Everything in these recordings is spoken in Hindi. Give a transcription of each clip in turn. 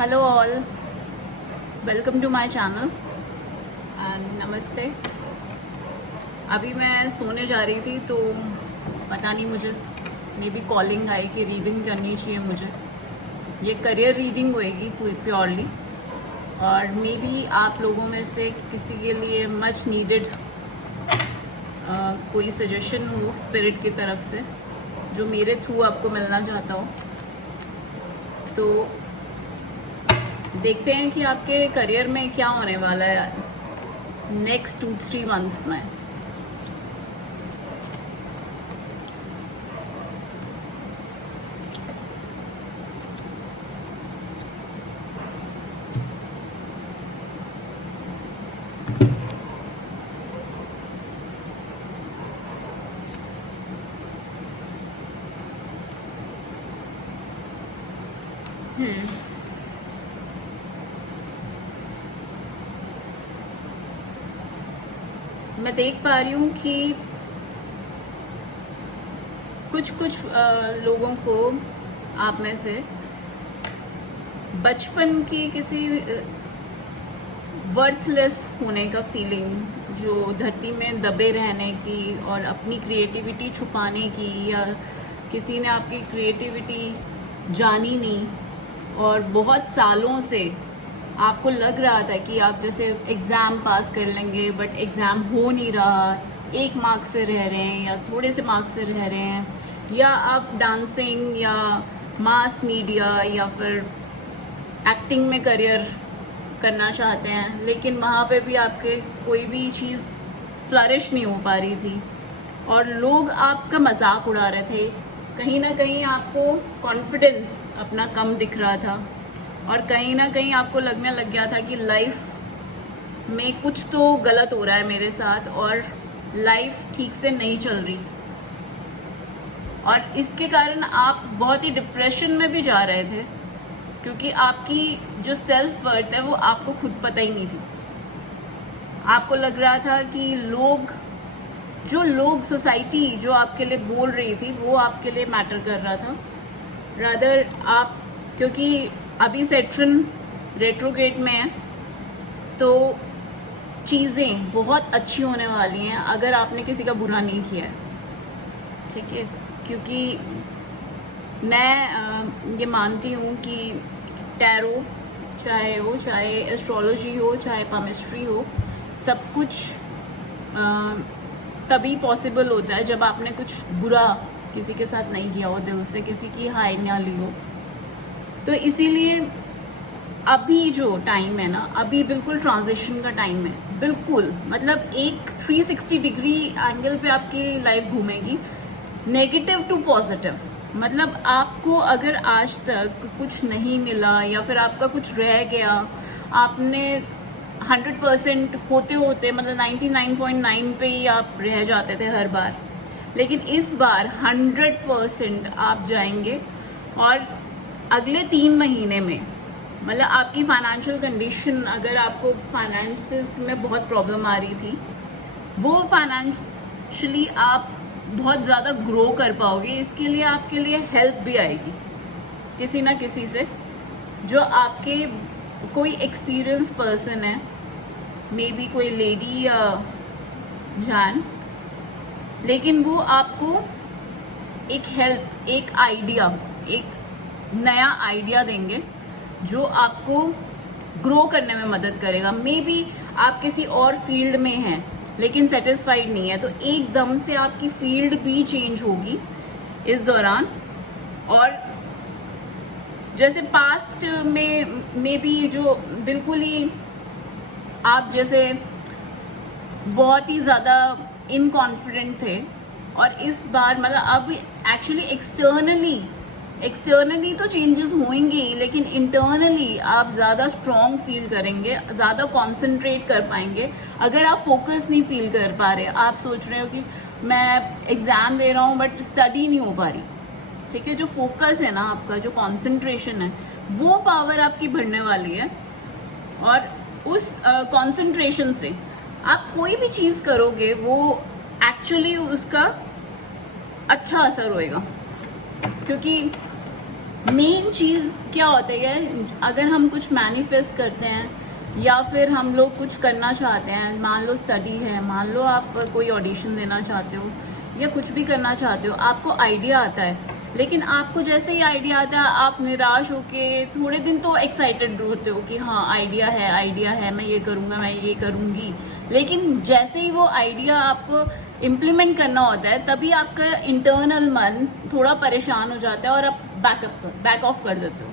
Hello all, welcome to my channel and नमस्ते। अभी मैं सोने जा रही थी तो पता नहीं मुझे मे बी कॉलिंग आई कि रीडिंग करनी चाहिए मुझे। ये करियर रीडिंग होएगी प्योरली और मे बी आप लोगों में से किसी के लिए मच नीडेड कोई सजेशन हो स्पिरिट की तरफ से जो मेरे थ्रू आपको मिलना चाहता हो। तो देखते हैं कि आपके करियर में क्या होने वाला है नेक्स्ट 2-3 मंथ्स में। मैं देख पा रही हूँ कि कुछ लोगों को आप में से बचपन की किसी वर्थलेस होने का फीलिंग, जो धरती में दबे रहने की और अपनी क्रिएटिविटी छुपाने की, या किसी ने आपकी क्रिएटिविटी जानी नहीं और बहुत सालों से आपको लग रहा था कि आप जैसे एग्ज़ाम पास कर लेंगे बट एग्ज़ाम हो नहीं रहा, 1 मार्क से रह रहे हैं या थोड़े से मार्क्स से रह रहे हैं, या आप डांसिंग या मास मीडिया या फिर एक्टिंग में करियर करना चाहते हैं लेकिन वहाँ पे भी आपके कोई भी चीज़ फ्लरिश नहीं हो पा रही थी और लोग आपका मजाक उड़ा रहे थे। कहीं ना कहीं आपको कॉन्फिडेंस अपना कम दिख रहा था और कहीं ना कहीं आपको लगने लग गया था कि लाइफ में कुछ तो गलत हो रहा है मेरे साथ और लाइफ ठीक से नहीं चल रही, और इसके कारण आप बहुत ही डिप्रेशन में भी जा रहे थे क्योंकि आपकी जो सेल्फ वर्थ है वो आपको खुद पता ही नहीं थी। आपको लग रहा था कि लोग सोसाइटी जो आपके लिए बोल रही थी वो आपके लिए मैटर कर रहा था, रादर आप, क्योंकि अभी सैटर्न रेट्रोग्रेड में है तो चीज़ें बहुत अच्छी होने वाली हैं अगर आपने किसी का बुरा नहीं किया है, ठीक है। क्योंकि मैं ये मानती हूँ कि टैरो चाहे एस्ट्रोलॉजी हो, चाहे पामिस्ट्री हो, सब कुछ तभी पॉसिबल होता है जब आपने कुछ बुरा किसी के साथ नहीं किया हो, दिल से किसी की हाय ना ली हो। तो इसीलिए अभी जो टाइम है ना, अभी बिल्कुल ट्रांजिशन का टाइम है, बिल्कुल मतलब एक 360 डिग्री एंगल पे आपकी लाइफ घूमेगी, नेगेटिव टू पॉजिटिव। मतलब आपको अगर आज तक कुछ नहीं मिला या फिर आपका कुछ रह गया, आपने 100% होते होते मतलब 99.9 पे ही आप रह जाते थे हर बार, लेकिन इस बार 100% आप जाएंगे और अगले 3 महीने में मतलब आपकी फाइनेंशियल कंडीशन, अगर आपको फाइनेंसेस में बहुत प्रॉब्लम आ रही थी, वो फाइनेंशियली आप बहुत ज़्यादा ग्रो कर पाओगे। इसके लिए आपके लिए हेल्प भी आएगी किसी ना किसी से, जो आपके कोई एक्सपीरियंस पर्सन है, मे बी कोई लेडी या जान, लेकिन वो आपको एक हेल्प, एक आइडिया, एक नया आइडिया देंगे जो आपको ग्रो करने में मदद करेगा। मे बी आप किसी और फील्ड में हैं लेकिन सेटिस्फाइड नहीं है, तो एकदम से आपकी फील्ड भी चेंज होगी इस दौरान। और जैसे पास्ट में मे बी जो बिल्कुल ही आप जैसे बहुत ही ज़्यादा इनकॉन्फिडेंट थे, और इस बार मतलब अब एक्चुअली एक्सटर्नली तो चेंजेस होंगे ही, लेकिन इंटरनली आप ज़्यादा स्ट्रॉन्ग फील करेंगे, ज़्यादा कंसंट्रेट कर पाएंगे। अगर आप फोकस नहीं फील कर पा रहे, आप सोच रहे हो कि मैं एग्ज़ाम दे रहा हूँ बट स्टडी नहीं हो पा रही, ठीक है, जो फोकस है ना आपका, जो कंसंट्रेशन है, वो पावर आपकी बढ़ने वाली है। और उस कंसंट्रेशन से आप कोई भी चीज़ करोगे वो एक्चुअली उसका अच्छा असर होएगा, क्योंकि मेन चीज़ क्या होती है, अगर हम कुछ मैनिफेस्ट करते हैं या फिर हम लोग कुछ करना चाहते हैं, मान लो स्टडी है, मान लो आप कोई ऑडिशन देना चाहते हो या कुछ भी करना चाहते हो, आपको आइडिया आता है, लेकिन आपको जैसे ही आइडिया आता है आप निराश होके थोड़े दिन तो एक्साइटेड होते हो कि हाँ आइडिया है, मैं ये करूँगा, मैं ये करूँगी, लेकिन जैसे ही वो आइडिया आपको इम्प्लीमेंट करना होता है तभी आपका इंटरनल मन थोड़ा परेशान हो जाता है और आप बैक ऑफ कर देते हो।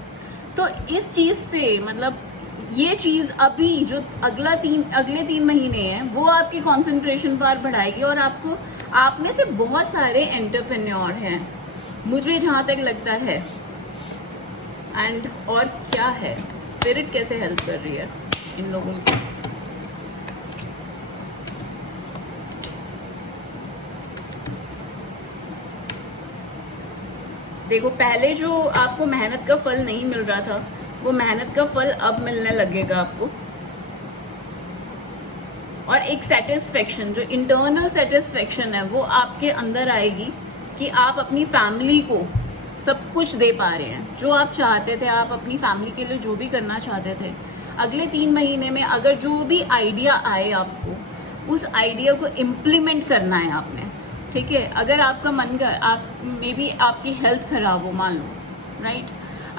तो इस चीज़ से मतलब ये चीज़ अभी जो अगले 3 महीने हैं वो आपकी कंसंट्रेशन पावर बढ़ाएगी और आपको, आप में से बहुत सारे एंटरप्रेन्योर हैं मुझे जहाँ तक लगता है। एंड और क्या है, स्पिरिट कैसे हेल्प कर रही है इन लोगों की। देखो, पहले जो आपको मेहनत का फल नहीं मिल रहा था वो मेहनत का फल अब मिलने लगेगा आपको, और एक सेटिस्फेक्शन, जो इंटरनल सेटिस्फेक्शन है वो आपके अंदर आएगी कि आप अपनी फैमिली को सब कुछ दे पा रहे हैं जो आप चाहते थे। आप अपनी फैमिली के लिए जो भी करना चाहते थे, अगले 3 महीने में अगर जो भी आइडिया आए आपको, उस आइडिया को इम्प्लीमेंट करना है आपने, ठीक है। अगर आपका मन कर, आप मे बी आपकी हेल्थ खराब हो, मान लो, राइट,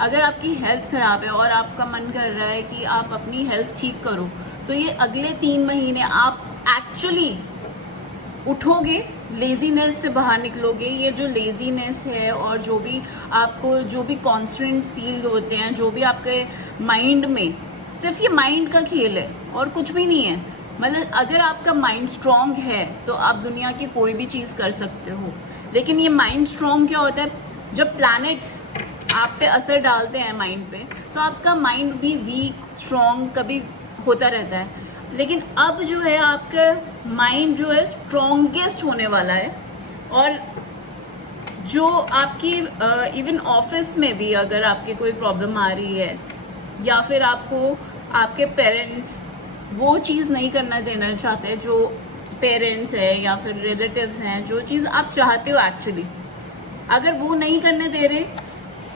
अगर आपकी हेल्थ खराब है और आपका मन कर रहा है कि आप अपनी हेल्थ ठीक करो, तो ये अगले 3 महीने आप एक्चुअली उठोगे, लेजीनेस से बाहर निकलोगे। ये जो लेजीनेस है और जो भी आपको, जो भी कॉन्स्टेंट्स फील होते हैं, जो भी आपके माइंड में, सिर्फ ये माइंड का खेल है और कुछ भी नहीं है। मतलब अगर आपका माइंड स्ट्रांग है तो आप दुनिया की कोई भी चीज़ कर सकते हो, लेकिन ये माइंड स्ट्रांग क्या होता है, जब प्लैनेट्स आप पे असर डालते हैं माइंड पे, तो आपका माइंड भी वीक स्ट्रांग कभी होता रहता है। लेकिन अब जो है आपका माइंड जो है स्ट्रॉन्गेस्ट होने वाला है, और जो आपकी इवन ऑफिस में भी अगर आपकी कोई प्रॉब्लम आ रही है या फिर आपको आपके पेरेंट्स वो चीज़ नहीं करना देना चाहते, जो पेरेंट्स है या फिर रिलेटिव्स हैं, जो चीज़ आप चाहते हो एक्चुअली, अगर वो नहीं करने दे रहे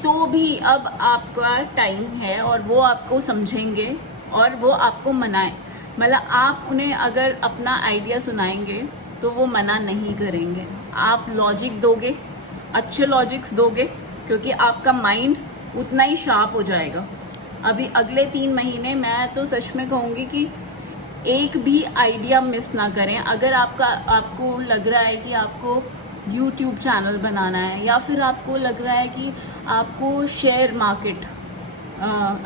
तो भी अब आपका टाइम है और वो आपको समझेंगे और वो आपको मनाएं। मतलब आप उन्हें अगर अपना आइडिया सुनाएंगे तो वो मना नहीं करेंगे। आप लॉजिक दोगे, अच्छे लॉजिक्स दोगे, क्योंकि आपका माइंड उतना ही शार्प हो जाएगा। अभी अगले 3 महीने मैं तो सच में कहूँगी कि एक भी आइडिया मिस ना करें। अगर आपको लग रहा है कि आपको YouTube चैनल बनाना है, या फिर आपको लग रहा है कि आपको शेयर मार्केट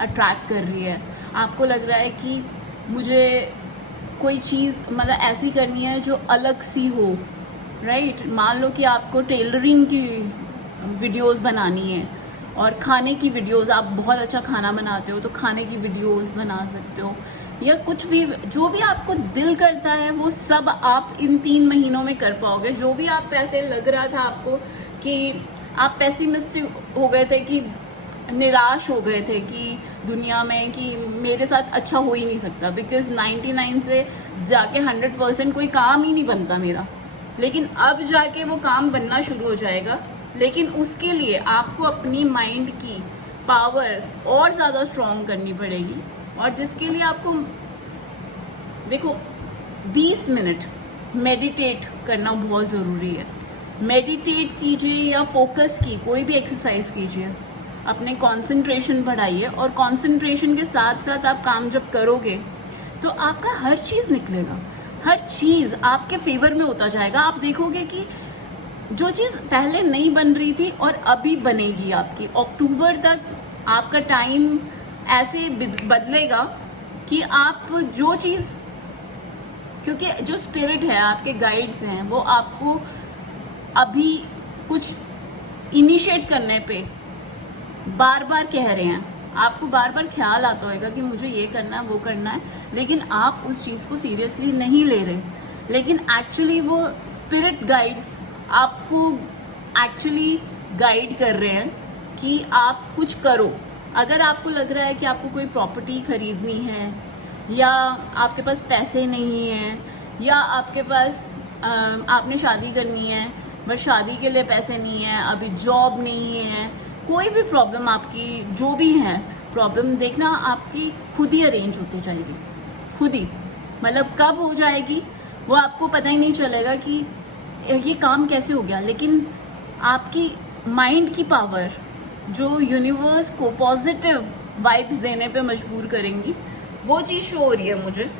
अट्रैक्ट कर रही है, आपको लग रहा है कि मुझे कोई चीज़ मतलब ऐसी करनी है जो अलग सी हो, राइट। मान लो कि आपको टेलरिंग की वीडियोस बनानी है और खाने की वीडियोस, आप बहुत अच्छा खाना बनाते हो तो खाने की वीडियोस बना सकते हो, या कुछ भी, जो भी आपको दिल करता है वो सब आप इन 3 महीनों में कर पाओगे। जो भी आप पैसे लग रहा था आपको कि आप पेसिमिस्टिक हो गए थे, कि निराश हो गए थे कि दुनिया में कि मेरे साथ अच्छा हो ही नहीं सकता, बिकॉज 99 से जाके 100% कोई काम ही नहीं बनता मेरा, लेकिन अब जाके वो काम बनना शुरू हो जाएगा। लेकिन उसके लिए आपको अपनी माइंड की पावर और ज़्यादा स्ट्रॉन्ग करनी पड़ेगी, और जिसके लिए आपको देखो 20 मिनट मेडिटेट करना बहुत ज़रूरी है। मेडिटेट कीजिए या फोकस की कोई भी एक्सरसाइज कीजिए, अपने कंसंट्रेशन बढ़ाइए, और कंसंट्रेशन के साथ साथ आप काम जब करोगे तो आपका हर चीज़ निकलेगा, हर चीज़ आपके फेवर में होता जाएगा। आप देखोगे कि जो चीज़ पहले नहीं बन रही थी और अभी बनेगी आपकी। अक्टूबर तक आपका टाइम ऐसे बदलेगा कि आप जो चीज़, क्योंकि जो स्पिरिट है, आपके गाइड्स हैं, वो आपको अभी कुछ इनिशिएट करने पे बार बार कह रहे हैं, आपको बार बार ख्याल आता होगा कि मुझे ये करना है, वो करना है, लेकिन आप उस चीज़ को सीरियसली नहीं ले रहे। लेकिन एक्चुअली वो स्पिरिट गाइड्स आपको एक्चुअली गाइड कर रहे हैं कि आप कुछ करो। अगर आपको लग रहा है कि आपको कोई प्रॉपर्टी खरीदनी है, या आपके पास पैसे नहीं हैं, या आपके पास आपने शादी करनी है बट शादी के लिए पैसे नहीं है, अभी जॉब नहीं है, कोई भी प्रॉब्लम आपकी जो भी है प्रॉब्लम, देखना आपकी खुद ही अरेंज होती जाएगी, खुद ही, मतलब कब हो जाएगी वो आपको पता ही नहीं चलेगा कि ये काम कैसे हो गया। लेकिन आपकी माइंड की पावर जो यूनिवर्स को पॉजिटिव वाइब्स देने पे मजबूर करेंगी, वो चीज़ शो हो रही है मुझे।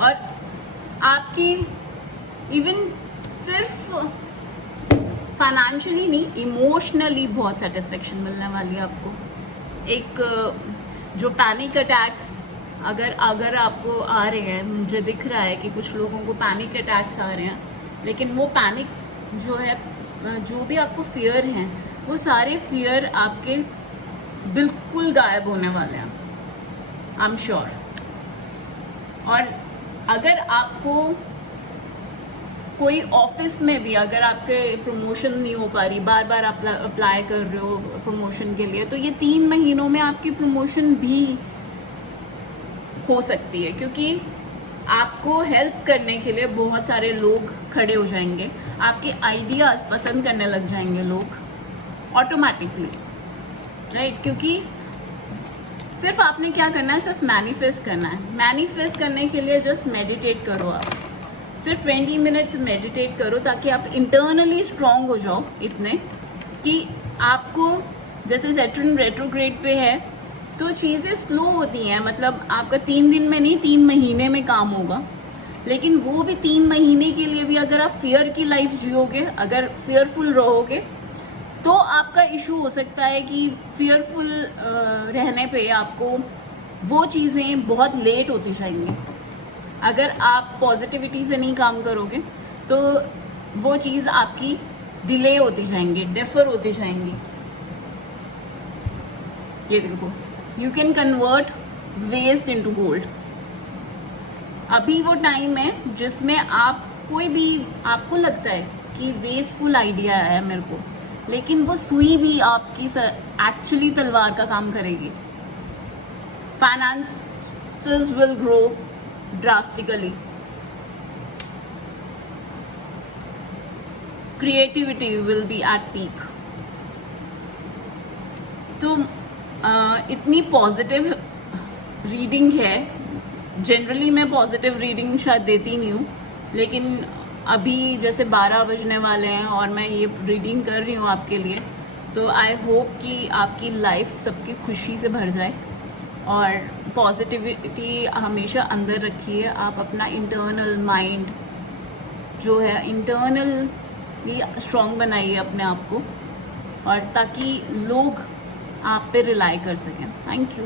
और आपकी इवन सिर्फ फाइनेंशियली नहीं, इमोशनली बहुत सेटिस्फेक्शन मिलने वाली है आपको। एक जो पैनिक अटैक्स अगर आपको आ रहे हैं, मुझे दिख रहा है कि कुछ लोगों को पैनिक अटैक्स आ रहे हैं, लेकिन वो पैनिक जो है, जो भी आपको फियर हैं, वो सारे फियर आपके बिल्कुल गायब होने वाले हैं, आई एम श्योर। और अगर आपको कोई ऑफिस में भी अगर आपके प्रमोशन नहीं हो पा रही, बार बार आप अप्लाई कर रहे हो प्रमोशन के लिए, तो ये 3 महीनों में आपकी प्रमोशन भी हो सकती है, क्योंकि आपको हेल्प करने के लिए बहुत सारे लोग खड़े हो जाएंगे, आपके आइडियाज़ पसंद करने लग जाएंगे लोग ऑटोमेटिकली, राइट। क्योंकि सिर्फ आपने क्या करना है, सिर्फ मैनिफेस्ट करना है। मैनिफेस्ट करने के लिए जस्ट मेडिटेट करो, आप सिर्फ 20 मिनट मेडिटेट करो, ताकि आप इंटरनली स्ट्रांग हो जाओ इतने कि आपको, जैसे सैटर्न रेट्रोग्रेड पे है तो चीज़ें स्लो होती हैं, मतलब आपका 3 दिन में नहीं 3 महीने में काम होगा। लेकिन वो भी 3 महीने के लिए भी अगर आप फियर की लाइफ जियोगे, अगर फियरफुल रहोगे, तो आपका इशू हो सकता है कि फियरफुल रहने पे आपको वो चीज़ें बहुत लेट होती जाएंगी। अगर आप पॉजिटिविटी से नहीं काम करोगे तो वो चीज़ आपकी डिले होती जाएंगी, डिफर होती जाएंगी। ये देखो, you can convert waste into gold. अभी वो टाइम है जिसमें आप कोई भी, आपको लगता है कि वेस्टफुल आइडिया है मेरे को, लेकिन वो सुई भी आपकी एक्चुअली तलवार का काम करेगी। Finances will grow drastically, creativity will be at peak. तो इतनी पॉजिटिव रीडिंग है। जनरली मैं पॉजिटिव रीडिंग शायद देती नहीं हूँ, लेकिन अभी जैसे 12 बजने वाले हैं और मैं ये रीडिंग कर रही हूँ आपके लिए, तो आई होप कि आपकी लाइफ सबकी खुशी से भर जाए। और पॉजिटिविटी हमेशा अंदर रखिए। आप अपना इंटरनल माइंड जो है इंटरनली स्ट्रॉन्ग बनाइए अपने आप को, और ताकि लोग आप पे रिलाई कर सकें। Thank you.